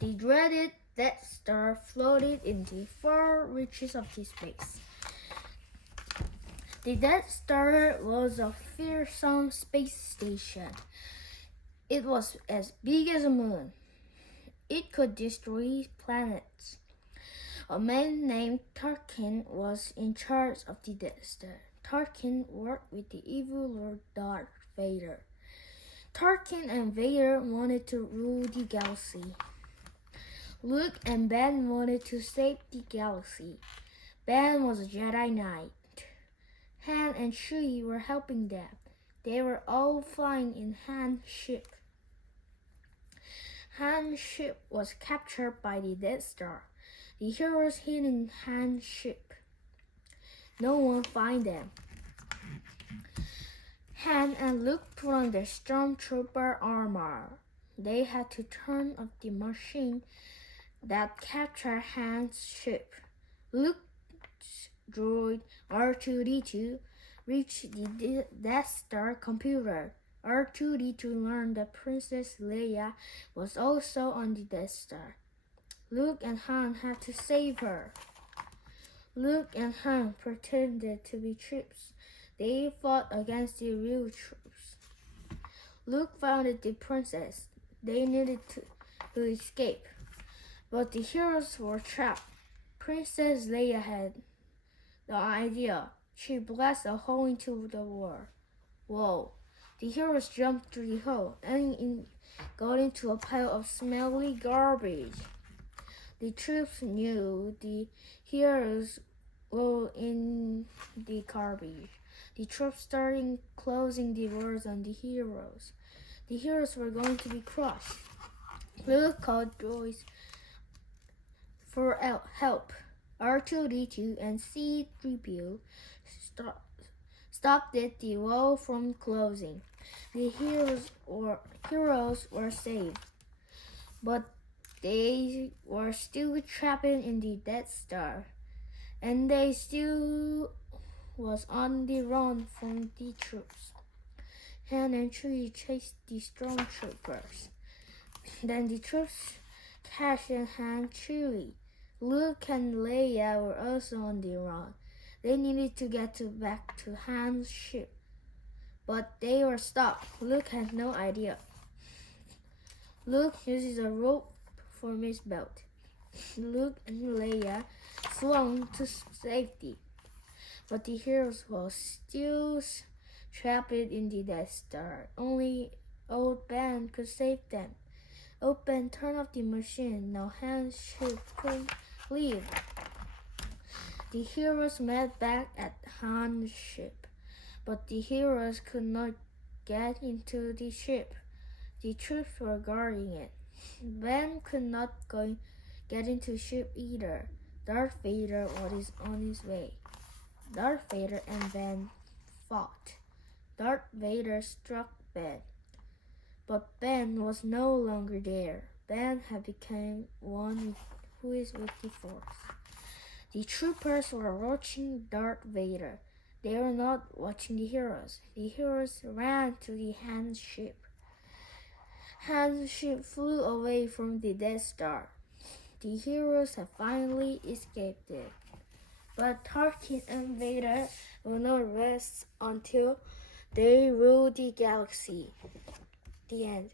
The dreaded Death Star floated in the far reaches of the space. The Death Star was a fearsome space station. It was as big as a moon. It could destroy planets. A man named Tarkin was in charge of the Death Star. Tarkin worked with the evil Lord Darth Vader. Tarkin and Vader wanted to rule the galaxy. Luke and Ben wanted to save the galaxy. Ben was a Jedi Knight. Han and Chewie were helping them. They were all flying in Han's ship. Han's ship was captured by the Death Star. The heroes hid in Han's ship. No one found them. Han and Luke put on their stormtrooper armor. They had to turn off the machine that captured Han's ship. Luke's droid R2-D2 reached the Death Star computer. R2-D2 learned that Princess Leia was also on the Death Star. Luke and Han had to save her. Luke and Han pretended to be troops. They fought against the real troops. Luke found the princess. They needed to escape, but the heroes were trapped. Princess Leia had the idea. She blasted a hole into the wall. The heroes jumped through the hole and got into a pile of smelly garbage. The troops knew the heroes were in the garbage. The troops started closing the doors on the heroes. The heroes were going to be crushed. Luke called droids for help. R2-D2 and C-3PO stopped the wall from closing. The heroes were saved, but they were still trapped in the Death Star, and they still was on the run from the troops. Han and Chewie chased the stormtroopers. Then the troops captured Han and Chewie. Luke and Leia were also on the run. They needed to get back to Han's ship, but they were stopped. Luke had no idea. Luke uses a rope from his belt. Luke and Leia swung to safety, but the heroes were still trapped in the Death Star. Only Old Ben could save them. Old Ben turned off the machine. Now Han's ship could leave. The heroes met back at Han's ship, but the heroes could not get into the ship. The troops were guarding it. Ben could not get into the ship either. Darth Vader was on his way. Darth Vader and Ben fought. Darth Vader struck Ben, but Ben was no longer there. Ben had become one who is with the Force. The troopers were watching Darth Vader. They were not watching the heroes. The heroes ran to the Han's ship. Han's ship flew away from the Death Star. The heroes had finally escaped it. But Tarkin and Vader will not rest until they rule the galaxy. The end.